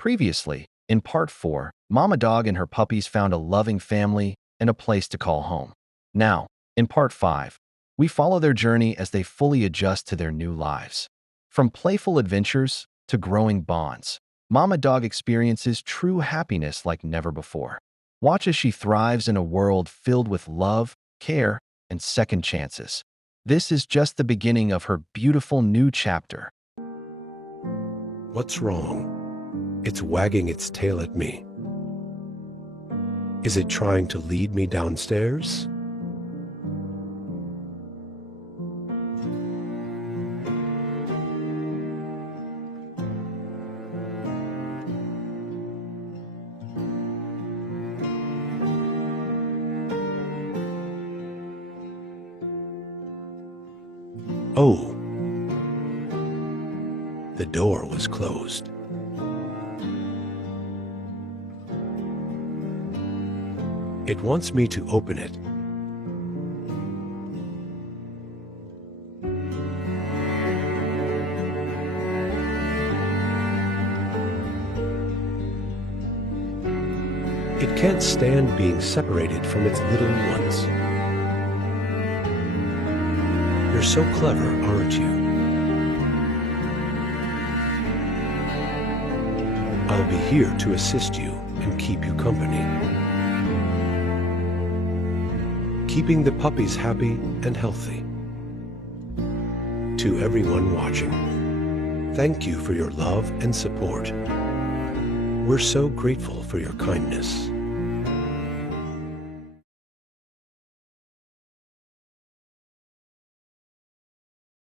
Previously, in Part 4, Mama Dog and her puppies found a loving family and a place to call home. Now, in Part 5, we follow their journey as they fully adjust to their new lives. From playful adventures to growing bonds, Mama Dog experiences true happiness like never before. Watch as she thrives in a world filled with love, care, and second chances. This is just the beginning of her beautiful new chapter. What's wrong? It's wagging its tail at me. Is it trying to lead me downstairs? Oh, the door was closed. It wants me to open it. It can't stand being separated from its little ones. You're so clever, aren't you? I'll be here to assist you and keep you company. Keeping the puppies happy and healthy. To everyone watching, thank you for your love and support. We're so grateful for your kindness.